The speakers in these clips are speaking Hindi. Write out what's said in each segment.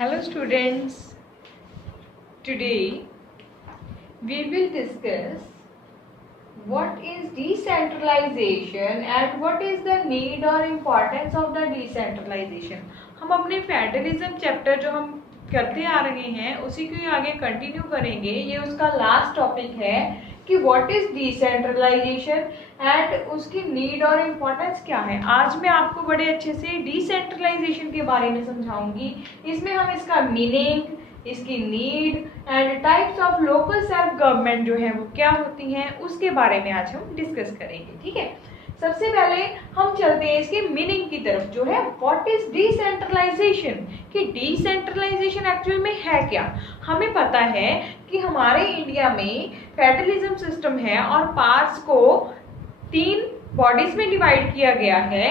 Hello students, today we will discuss what is decentralization and what is the need or importance of the decentralization। हम अपने फेडरलिज्म चैप्टर जो हम करते आ रहे हैं उसी को आगे कंटिन्यू करेंगे। ये उसका लास्ट टॉपिक है कि व्हाट इज डिसेंट्रलाइजेशन एंड उसकी नीड और इम्पोर्टेंस क्या है। आज मैं आपको बड़े अच्छे से डिसेंट्रलाइजेशन के बारे में समझाऊंगी। इसमें हम इसका मीनिंग, इसकी need and types of local self government जो है वो क्या होती हैं उसके बारे में आज हम डिस्कस करेंगे। ठीक है, सबसे पहले हम चलते हैं इसके मीनिंग की तरफ जो है व्हाट इज डिसेंट्रलाइजेशन, कि डिसेंट्रलाइजेशन एक्चुअल में है क्या। हमें पता है कि हमारे इंडिया में फेडरलिज्म सिस्टम है और पार्ट्स को 3 बॉडीज में डिवाइड किया गया है।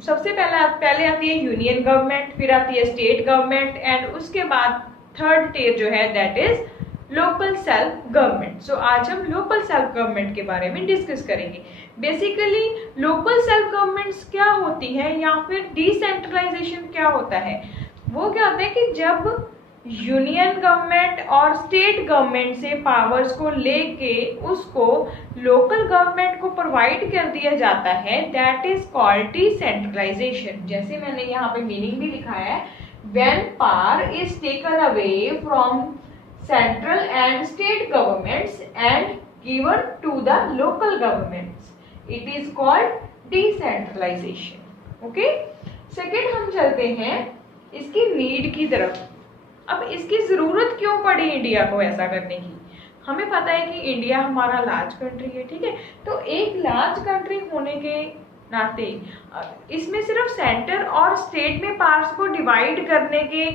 सबसे पहले आती है यूनियन गवर्नमेंट, फिर आती है स्टेट गवर्नमेंट एंड उसके बाद थर्ड टियर जो है that is local self government. So आज हम लोकल सेल्फ गवर्नमेंट के बारे में डिस्कस करेंगे। बेसिकली लोकल सेल्फ गवर्नमेंट्स क्या होती है या फिर डिसेंट्रलाइजेशन क्या होता है। वो क्या होता है कि जब यूनियन गवर्नमेंट और स्टेट गवर्नमेंट से पावर्स को लेके उसको लोकल गवर्नमेंट को प्रोवाइड कर दिया जाता है, दैट इज कॉल्ड डिसेंट्रलाइजेशन। जैसे मैंने यहाँ पे मीनिंग भी लिखा है, when power is taken away from central and state governments and given to the local governments, it is called decentralisation. Okay, second हम चलते हैं इसकी नीड की तरफ। अब इसकी जरूरत क्यों पड़ी इंडिया को ऐसा करने की। हमें पता है कि इंडिया हमारा लार्ज कंट्री है, ठीक है, तो एक लार्ज कंट्री होने के नाते इसमें सिर्फ सेंटर और स्टेट में पार्ट्स को डिवाइड करने के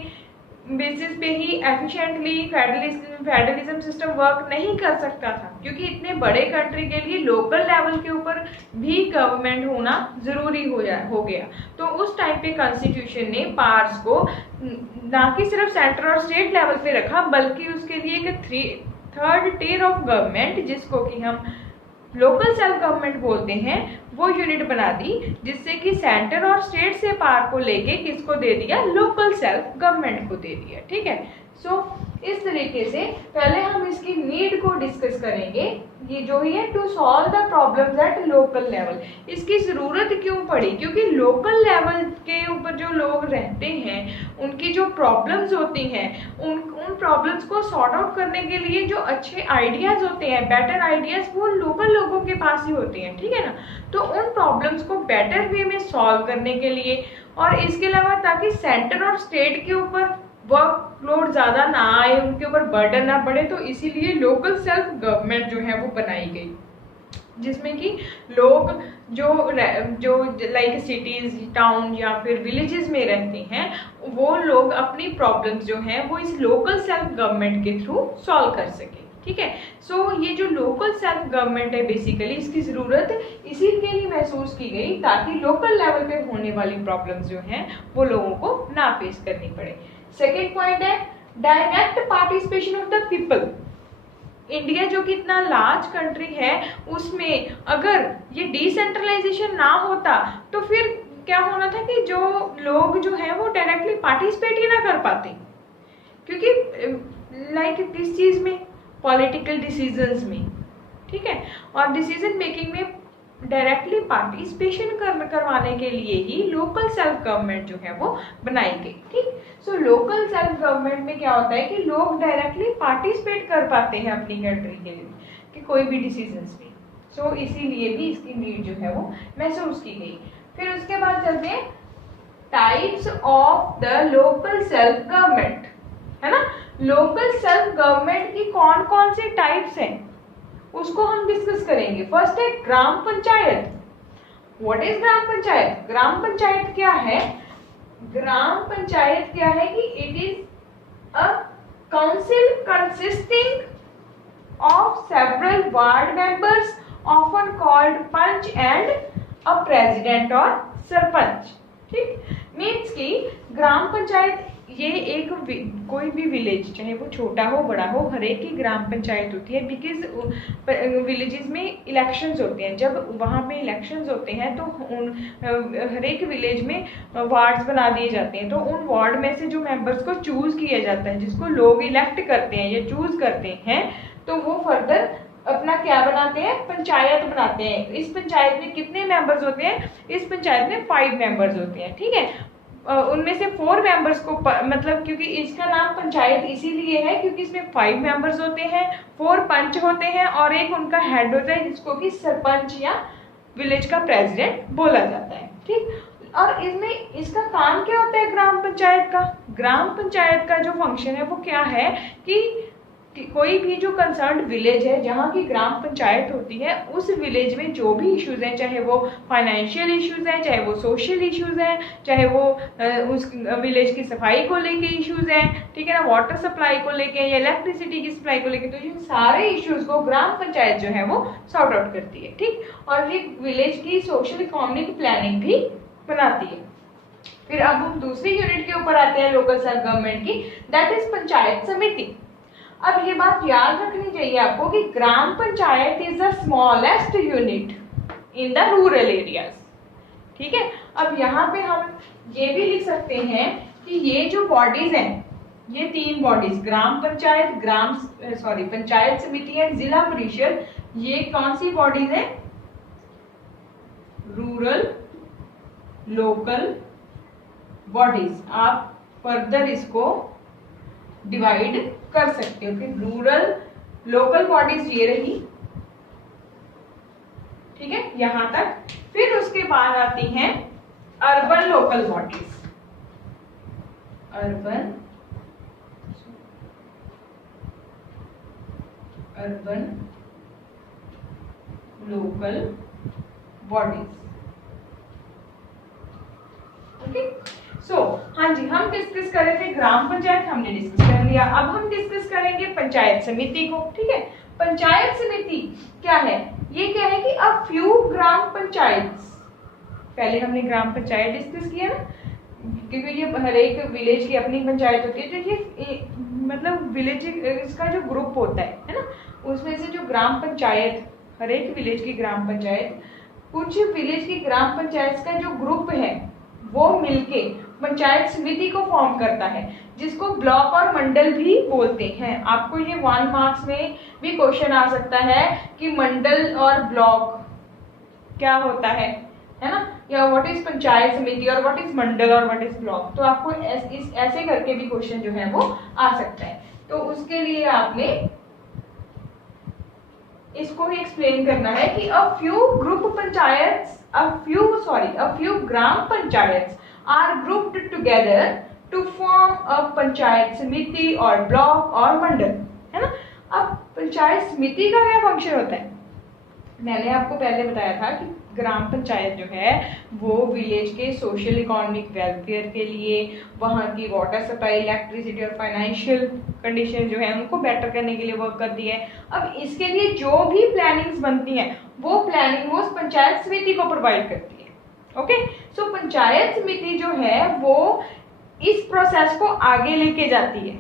बेसिस पे ही एफिशिएंटली फेडरलिज्म सिस्टम वर्क नहीं कर सकता था, क्योंकि इतने बड़े कंट्री के लिए लोकल लेवल के ऊपर भी गवर्नमेंट होना जरूरी हो गया। तो उस टाइम पे कॉन्स्टिट्यूशन ने पावर्स को ना कि सिर्फ सेंटर और स्टेट लेवल पे रखा, बल्कि उसके लिए एक थर्ड टियर ऑफ गवर्नमेंट जिसको कि हम लोकल सेल्फ गवर्नमेंट बोलते हैं वो यूनिट बना दी, जिससे कि सेंटर और स्टेट से पावर को लेके किसको दे दिया, लोकल सेल्फ गवर्नमेंट को दे दिया। ठीक है, सो इस तरीके से पहले हम इसकी नीड को डिस्कस करेंगे। ये जो ही है to solve the problems at local level. इसकी जरूरत क्यों पड़ी, क्योंकि लोकल लेवल के ऊपर जो लोग रहते हैं उनकी जो प्रॉब्लम्स होती हैं उन प्रॉब्लम्स को सॉर्ट आउट करने के लिए जो अच्छे आइडियाज होते हैं, बेटर आइडियाज, वो लोकल लोगों के पास ही होते हैं। ठीक है ना, तो उन प्रॉब्लम्स को बेटर वे में सॉल्व करने के लिए और इसके अलावा ताकि सेंटर और स्टेट के ऊपर वर्कलोड ज्यादा ना आए, उनके ऊपर बर्डन ना पड़े, तो इसीलिए लोकल सेल्फ गवर्नमेंट जो है वो बनाई गई, जिसमें कि लोग जो लाइक सिटीज, टाउन या फिर विलेजेस में रहते हैं वो लोग अपनी प्रॉब्लम्स जो हैं वो इस लोकल सेल्फ गवर्नमेंट के थ्रू सॉल्व कर सके। ठीक है, सो ये जो लोकल सेल्फ गवर्नमेंट है बेसिकली इसकी जरूरत इसीलिए ही महसूस की गई ताकि लोकल लेवल पे होने वाली प्रॉब्लम्स जो हैं वो लोगों को ना फेस करनी पड़े। सेकेंड पॉइंट है direct participation of the people. India जो कि इतना लार्ज कंट्री है उसमें अगर ये डिसेंट्रलाइजेशन ना होता तो फिर क्या होना था कि जो लोग जो है वो डायरेक्टली पार्टिसिपेट ही ना कर पाते, क्योंकि लाइक किस चीज में, पॉलिटिकल डिसीजंस में। ठीक है, और डिसीजन मेकिंग में डायरेक्टली पार्टिसिपेशन करवाने के लिए ही लोकल सेल्फ गवर्नमेंट जो है वो बनाई गई। ठीक, सो लोकल सेल्फ गवर्नमेंट में क्या होता है कि लोग डायरेक्टली पार्टिसिपेट कर पाते हैं अपनी कंट्री के लिए कि कोई भी डिसीजंस में। सो इसीलिए भी इसकी नीड जो है वो महसूस की गई। फिर उसके बाद चलते हैं types of the local self government, है ना। लोकल सेल्फ गवर्नमेंट की कौन कौन से टाइप्स हैं उसको हम डिस्कस करेंगे। फर्स्ट है ग्राम पंचायत। What is gram panchayat? ग्राम पंचायत क्या है? ग्राम पंचायत क्या है कि it is a council consisting of several ward members often called panch and a president और सरपंच। ठीक, मीन्स की ग्राम पंचायत ये एक कोई भी विलेज, चाहे वो छोटा हो बड़ा हो, हर एक की ग्राम पंचायत होती है। बिकॉज विलेजेस में इलेक्शंस होते हैं, जब वहाँ पे इलेक्शंस होते हैं तो उन हर एक विलेज में वार्ड्स बना दिए जाते हैं। तो उन वार्ड में से जो मेंबर्स को चूज किया जाता है, जिसको लोग इलेक्ट करते हैं या चूज करते हैं, तो वो फर्दर अपना क्या बनाते हैं, पंचायत बनाते हैं। इस पंचायत में कितने मेंबर्स होते हैं, इस पंचायत में 5 मेंबर्स होते हैं, ठीक है। उनमें से 4 मेंबर्स को मतलब, क्योंकि इसका नाम पंचायत इसीलिए है क्योंकि इसमें 5 मेंबर्स होते हैं, 4 पंच होते हैं और एक उनका हेड होता है जिसको कि सरपंच या विलेज का प्रेसिडेंट बोला जाता है, ठीक। और इसमें इसका काम क्या होता है ग्राम पंचायत का? ग्राम पंचायत का जो फंक्शन है वो क्या है कि कोई भी जो कंसर्न विलेज है, जहाँ की ग्राम पंचायत होती है, उस विलेज में जो भी इश्यूज हैं, चाहे वो फाइनेंशियल इश्यूज हैं, चाहे वो सोशल इश्यूज हैं, चाहे वो उस विलेज की सफाई को लेके इश्यूज हैं, ठीक है ना, वाटर सप्लाई को लेके या इलेक्ट्रिसिटी की सप्लाई को लेके, तो इन सारे इश्यूज को ग्राम पंचायत जो है वो सॉर्ट आउट करती है, ठीक। और ये विलेज की सोशल इकोनॉमिक प्लानिंग भी बनाती है। फिर अब हम दूसरी यूनिट के ऊपर आते हैं लोकल सेल्फ गवर्नमेंट की, दैट इज पंचायत समिति। अब ये बात याद रखनी चाहिए आपको कि gram panchayat is the smallest unit in the rural areas, ठीक है। अब यहाँ पे हम ये भी लिख सकते हैं कि ये जो बॉडीज हैं, ये 3 बॉडीज, ग्राम पंचायत, पंचायत समिति एंड जिला परिषद, ये कौन सी बॉडीज है? Rural local bodies. आप फर्दर इसको डिवाइड कर सकते हो कि रूरल लोकल बॉडीज ये रही, ठीक है, यहां तक। फिर उसके बाद आती हैं urban local bodies. Urban local bodies, okay. So हाँ जी, हम डिस्कस कर रहे थे ग्राम पंचायत, हमने डिस्कस कर लिया। अब हम डिस्कस करेंगे पंचायत समिति को, ठीक है। पंचायत समिति क्या है? ये क्या है कि अ फ्यू ग्राम पंचायत, पहले हमने ग्राम पंचायत डिस्कस किया ना, क्योंकि ये हर एक विलेज की अपनी पंचायत होती है, तो ये मतलब विलेज इसका जो ग्रुप होता है ना, उसमें से जो ग्राम पंचायत, हर एक विलेज की ग्राम पंचायत, कुछ विलेज की ग्राम पंचायत का जो ग्रुप है वो मिलके पंचायत समिति को फॉर्म करता है, जिसको ब्लॉक और मंडल भी बोलते हैं। आपको ये 1 मार्क्स में भी क्वेश्चन आ सकता है कि मंडल और ब्लॉक क्या होता है ना, या व्हाट इज पंचायत समिति और व्हाट इज मंडल और व्हाट इज ब्लॉक। तो आपको ऐसे करके भी क्वेश्चन जो है वो आ सकता है। तो उसके लिए आपने इसको ही एक्सप्लेन करना है कि a few gram panchayat are grouped together to form a panchayat समिति और ब्लॉक और मंडल, है ना। अब पंचायत समिति का क्या फंक्शन होता है? मैंने आपको पहले बताया था कि ग्राम पंचायत जो है वो विलेज के सोशल इकोनॉमिक वेलफेयर के लिए, वहाँ की वाटर सप्लाई, इलेक्ट्रिसिटी और फाइनेंशियल कंडीशन जो है उनको बेटर करने के लिए वर्क करती है। अब इसके लिए जो भी प्लानिंग्स बनती हैं वो प्लानिंग वो पंचायत समिति को प्रोवाइड करती है, ओके। सो पंचायत समिति जो है वो इस प्रोसेस को आगे लेके जाती है,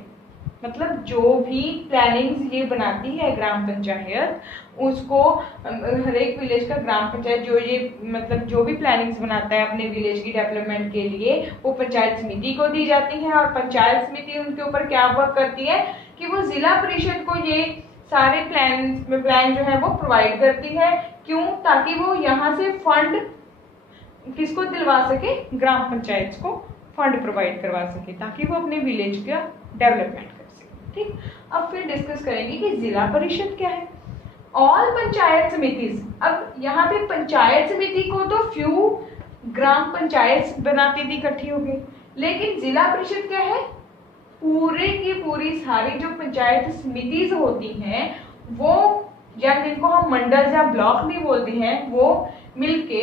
मतलब जो भी प्लानिंग्स ये बनाती है ग्राम पंचायत, उसको हर एक विलेज का ग्राम पंचायत जो ये मतलब जो भी प्लानिंग्स बनाता है अपने विलेज की डेवलपमेंट के लिए, वो पंचायत समिति को दी जाती है। और पंचायत समिति उनके ऊपर क्या वर्क करती है कि वो जिला परिषद को ये सारे प्लान जो है वो प्रोवाइड करती है। क्यों? ताकि वो यहाँ से फंड किसको दिलवा सके, ग्राम पंचायत को फंड प्रोवाइड करवा सके, ताकि वो अपने विलेज का डेवलपमेंट कर सके, ठीक। अब फिर डिस्कस करेंगे कि जिला परिषद क्या है। ऑल पंचायत समितिज, अब यहाँ पे पंचायत समिति को तो फ्यू ग्राम पंचायत बनाती थी इकट्ठी हो गई, लेकिन जिला परिषद क्या है? पूरे की पूरी सारी जो पंचायत समितिज होती हैं वो, या जिनको हम मंडल या ब्लॉक भी बोलते हैं, वो मिलके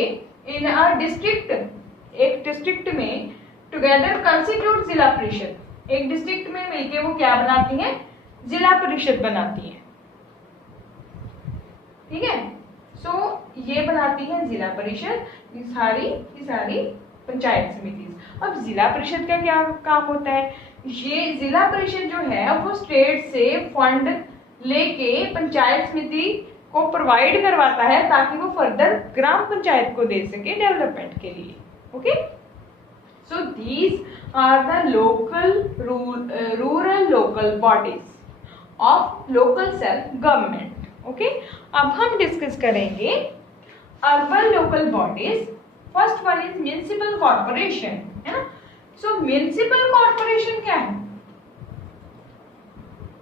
इन अ डिस्ट्रिक्ट, एक डिस्ट्रिक्ट में टुगेदर कंस्टिट्यूट जिला परिषद, एक डिस्ट्रिक्ट में मिलके वो क्या बनाती हैं? जिला परिषद बनाती हैं, ठीक है। सो ये बनाती है जिला परिषद, ये सारी पंचायत समिति। अब जिला परिषद का क्या काम होता है ये जिला परिषद जो है वो स्टेट से फंड लेके पंचायत समिति को प्रोवाइड करवाता है ताकि वो फर्दर ग्राम पंचायत को दे सके डेवलपमेंट के लिए। Okay, so these are the local rural local bodies of local self government. Okay, अब हम डिस्कस करेंगे urban local bodies. First one is municipal corporation, है ना। सो म्युनिसिपल कॉर्पोरेशन क्या है?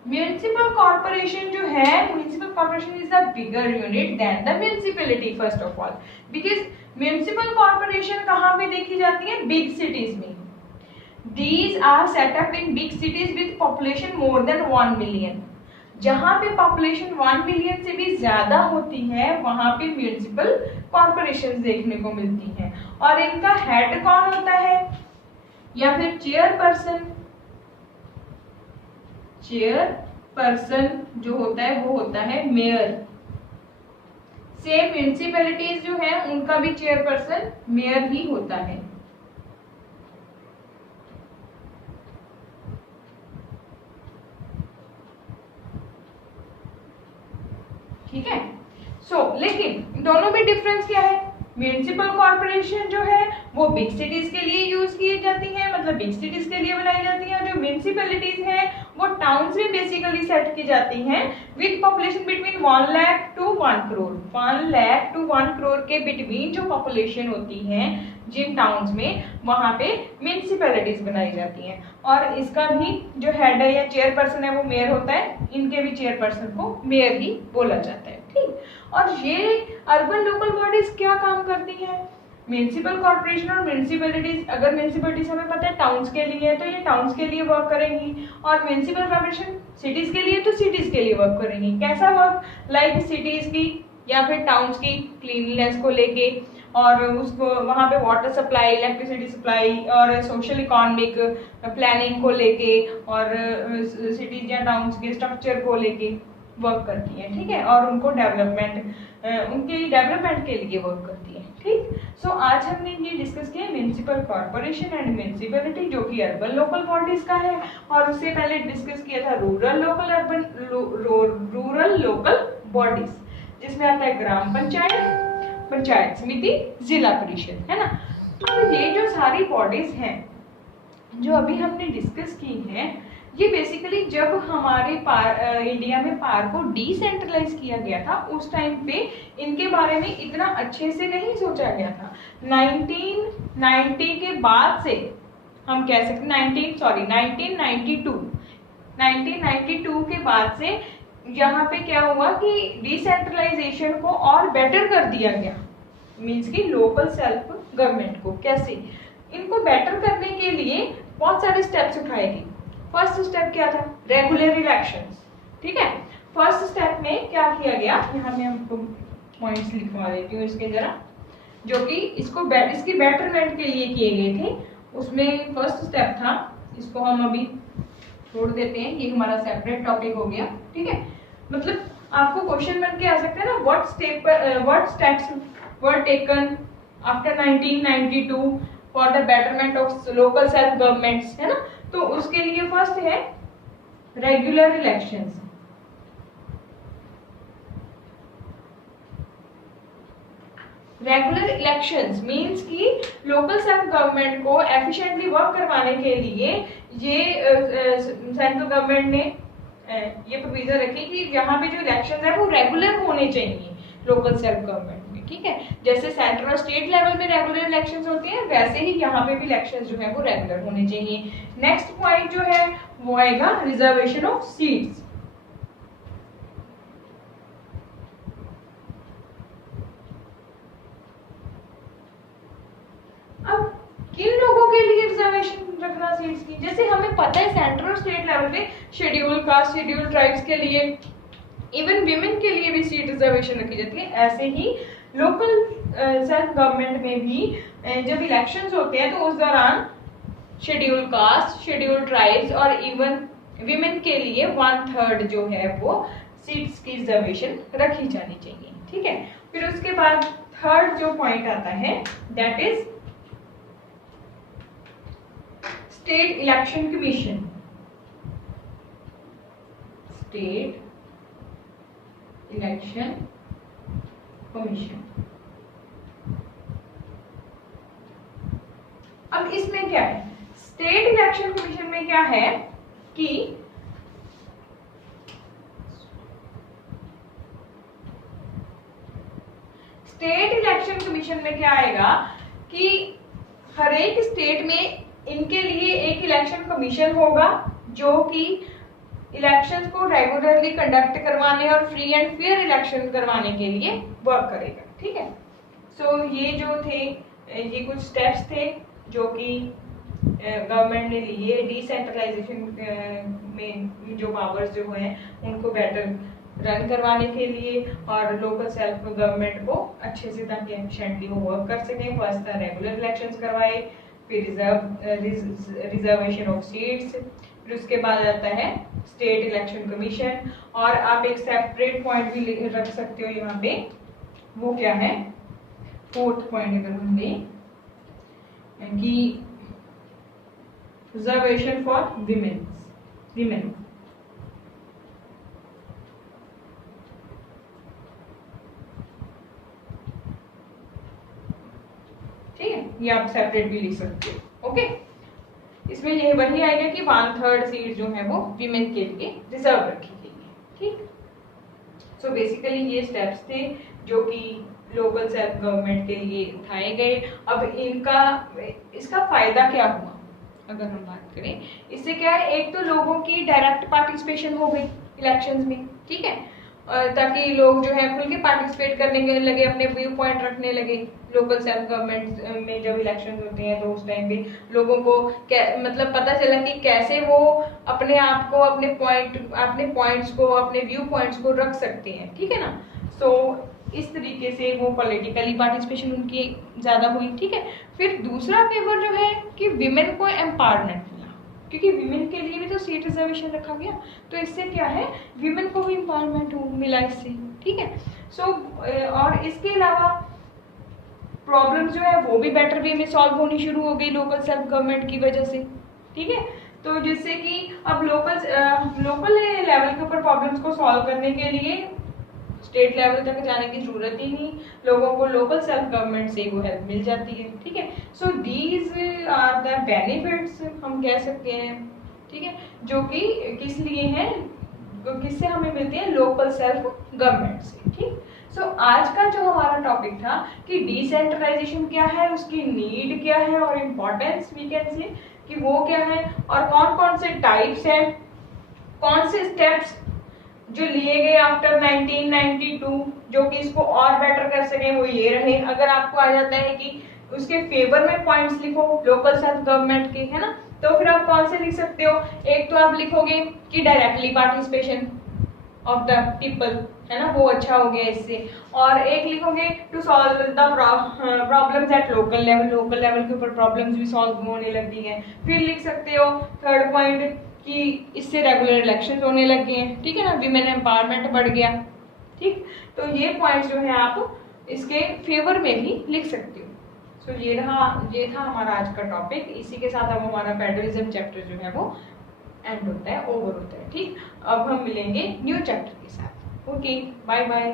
म्युनिसिपल कॉर्पोरेशन जो है, municipal corporation is a bigger unit than the municipality first of all, because municipal corporation कहाँ पे देखी जाती है? बिग सिटीज में। These are set up in big cities with population more than 1 million. जहाँ पे पॉपुलेशन 1 मिलियन से भी ज्यादा होती है वहां पे म्युनिसिपल कॉर्पोरेशन देखने को मिलती हैं। और इनका हेड कौन होता है या फिर चेयरपर्सन? चेयरपर्सन जो होता है वो होता है मेयर। सेम म्युनिसिपैलिटीज जो है उनका भी चेयरपर्सन मेयर ही होता है। ठीक है। लेकिन दोनों में डिफरेंस क्या है? म्युनिसिपल कॉर्पोरेशन जो है वो बिग सिटीज के लिए यूज की जाती है, मतलब बिग सिटीज के लिए बनाई जाती है। जो म्युनिसिपैलिटीज है वो टाउन्स में बेसिकली सेट की जाती हैं with population between 1 lakh to 1 crore. 1 lakh to 1 crore के बिटवीन जो पॉपुलेशन होती है जिन टाउन्स में, वहां पे म्युनिसिपैलिटीज बनाई जाती हैं। और इसका भी जो हेड है या चेयरपर्सन है वो मेयर होता है। इनके भी चेयरपर्सन को मेयर ही बोला जाता है। ठीक, और ये अर्बन लोकल बॉडीज क्या काम करती हैं? म्युनिसिपल कॉर्पोरेशन और म्युनिसिपैलिटीज, अगर म्युनिसिपैलिटीज हमें पता है टाउन्स के लिए है तो ये टाउन्स के लिए वर्क करेंगी, और म्युनिसिपल कॉर्पोरेशन सिटीज के लिए तो सिटीज के लिए वर्क करेंगी। कैसा वर्क? लाइक सिटीज की या फिर टाउन्स की क्लीनलीनेस को लेके, और उसको वहाँ पे वाटर सप्लाई, इलेक्ट्रिसिटी सप्लाई और सोशल इकोनॉमिक प्लानिंग को लेके, और सिटीज या टाउन्स के स्ट्रक्चर को लेके वर्क करती है। ठीक है, और उनको उनके डेवलपमेंट के लिए वर्क करती है। ठीक, सो आज हमने ये डिस्कस किया म्युनिसिपल कॉर्पोरेशन एंड म्युनिसिपैलिटी जो कि अर्बन लोकल बॉडीज का है, और उससे पहले डिस्कस किया था रूरल लोकल बॉडीज, जिसमें आता है ग्राम पंचायत, पंचायत समिति, जिला परिषद, है ना। तो ये जो सारी बॉडीज हैं जो अभी हमने डिस्कस की हैं, ये बेसिकली जब हमारे इंडिया में पावर को डिसेंट्रलाइज किया गया था उस टाइम पे इनके बारे में इतना अच्छे से नहीं सोचा गया था। 1990 के बाद से हम कह सकते 1992 के बाद से यहाँ पे क्या हुआ कि डिसेंट्रलाइजेशन को और बेटर कर दिया गया, मीन्स कि लोकल सेल्फ गवर्नमेंट को। कैसे? इनको बेटर करने के लिए बहुत सारे स्टेप्स उठाए गए। फर्स्ट स्टेप क्या था? Regular elections. ठीक है, फर्स्ट स्टेप में क्या किया गया, यहाँ मैं आपको पॉइंट्स लिखवा देती हूँ इसके जरा, जो कि इसकी बेटरमेंट के लिए किए गए थे। उसमें फर्स्ट स्टेप था, इसको हम अभी छोड़ देते हैं, ये हमारा सेपरेट टॉपिक हो गया। ठीक है, मतलब आपको क्वेश्चन बन के आ सकता है ना, what steps were taken after 1992 for the betterment of local self governments, है ना। तो उसके लिए फर्स्ट है regular elections. Regular elections means कि लोकल सेल्फ गवर्नमेंट को एफिशिएंटली वर्क करवाने के लिए ये सेंट्रल गवर्नमेंट ने ये प्रोविजन रखी कि यहाँ पे जो इलेक्शंस है वो रेगुलर होने चाहिए लोकल सेल्फ गवर्नमेंट में। ठीक है, जैसे सेंट्रल और स्टेट लेवल में रेगुलर इलेक्शंस होते हैं, वैसे ही यहाँ पे भी इलेक्शंस जो है वो रेगुलर होने चाहिए। नेक्स्ट पॉइंट जो है वो आएगा रिजर्वेशन ऑफ सीट्स। अब किन लोगों के लिए रिजर्वेशन रखना सीट्स की? जैसे हमें पता है सेंट्रल और स्टेट लेवल पे शेड्यूल कास्ट, शेड्यूल ट्राइब्स के लिए, इवन विमेन के लिए भी सीट रिजर्वेशन रखी जाती है। ऐसे ही लोकल सेल्फ गवर्नमेंट में भी जब इलेक्शंस होते हैं तो उस दौरान शेड्यूल कास्ट, शेड्यूल ट्राइब्स और इवन विमेन के लिए 1/3 जो है वो सीट्स की रिजर्वेशन रखी जानी चाहिए। ठीक है, फिर उसके बाद थर्ड जो पॉइंट आता है that is state election commission. State election commission. अब इसमें क्या है, स्टेट इलेक्शन कमीशन में क्या है कि स्टेट इलेक्शन कमीशन में क्या आएगा कि हर एक स्टेट में इनके लिए एक इलेक्शन कमीशन होगा जो कि इलेक्शंस को रेगुलरली कंडक्ट करवाने और फ्री एंड फेयर इलेक्शन करवाने के लिए वर्क करेगा। ठीक है, सो ये जो थे ये कुछ स्टेप्स थे जो कि गवर्नमेंट ने लिए डिसेंट्रलाइजेशन में जो पावर्स जो हैं उनको बेटर रन करवाने के लिए और लोकल सेल्फ गवर्नमेंट को अच्छे से ताकि एफिशिएंटली वो वर्क कर सकें। फर्स्ट था रेगुलर इलेक्शंस करवाए, फिर रिजर्वेशन ऑफ सीट्स, फिर उसके बाद आता है स्टेट इलेक्शन कमीशन। और आप एक सेपरेट पॉइंट भी रख सकते हो यहाँ पे, वो क्या है, फोर्थ पॉइंट अगर हम लें कि रिजर्वेशन फॉर विमेन। ठीक है, ये आप सेपरेट भी लिख सकते हो। ओके, इसमें ये वही आएगा कि 1/3 सीट जो है वो विमेन के लिए रिजर्व रखी गई है। ठीक, सो बेसिकली ये स्टेप्स थे जो कि लोकल सेल्फ गवर्नमेंट के लिए उठाए गए। अब इसका फायदा क्या हुआ अगर हम बात करें, इससे क्या है, एक तो लोगों की डायरेक्ट पार्टिसिपेशन हो गई इलेक्शंस में। ठीक है, ताकि लोग जो है खुल के पार्टिसिपेट करने के लगे, अपने व्यू पॉइंट रखने लगे। लोकल सेल्फ गवर्नमेंट में जब इलेक्शन होते हैं तो उस टाइम पे लोगों को मतलब पता चला कि कैसे वो अपने आप को, अपने पॉइंट्स को, अपने व्यू पॉइंट्स को रख सकते हैं। ठीक है ना, सो इस तरीके से वो पॉलिटिकली पार्टिसिपेशन उनकी ज़्यादा हुई। ठीक है, फिर दूसरा फेवर जो है कि विमेन को एम्पावरमेंट मिला, क्योंकि विमेन के लिए भी तो सीट रिजर्वेशन रखा गया, तो इससे क्या है, विमेन को भी एम्पावरमेंट मिला इससे। ठीक है, सो और इसके अलावा प्रॉब्लम जो है वो भी बेटर वे में सॉल्व होनी शुरू हो गई लोकल सेल्फ गवर्नमेंट की वजह से। ठीक है, तो जिससे कि अब लोकल लेवल के ऊपर प्रॉब्लम्स को सॉल्व करने के लिए स्टेट लेवल तक जाने की जरूरत ही नहीं, लोगों को लोकल सेल्फ गवर्नमेंट से वो हेल्प मिल जाती है। ठीक है, so these are the benefits हम कह सकते हैं। ठीक है, जो कि किस लिए हैं, किससे हमें मिलते हैं, लोकल सेल्फ गवर्नमेंट से। ठीक, सो आज का जो हमारा टॉपिक था कि डिसेंट्रलाइजेशन क्या है, उसकी नीड क्या है और इम्पोर्टेंस वी कैन से कि वो क्या है, और कौन कौन से टाइप्स हैं, कौन से स्टेप्स जो लिए गए आफ्टर 1992 जो कि इसको और बेटर कर सके, वो ये रहे। अगर आपको आ जाता है कि उसके फेवर में पॉइंट्स लिखो लोकल सेल्फ गवर्नमेंट के, है ना, तो फिर आप कौन से लिख सकते हो, एक तो आप लिखोगे कि directly participation of the people, है ना, वो अच्छा हो गया इससे। और एक लिखोगे to solve the problems at local level के ऊपर प्रॉब्लम्स भी सॉल्व होने लगती हैं। फिर लिख सकते हो थर्ड पॉइंट कि इससे रेगुलर इलेक्शंस होने लग गए हैं। ठीक है ना, विमेन एम्पावरमेंट बढ़ गया। ठीक, तो ये पॉइंट्स जो है आप इसके फेवर में भी लिख सकते हो। सो ये था हमारा आज का टॉपिक। इसी के साथ अब हमारा फेडरलिज्म चैप्टर जो है वो एंड होता है, ओवर होता है। ठीक, अब हम मिलेंगे न्यू चैप्टर के साथ। Okay, bye bye.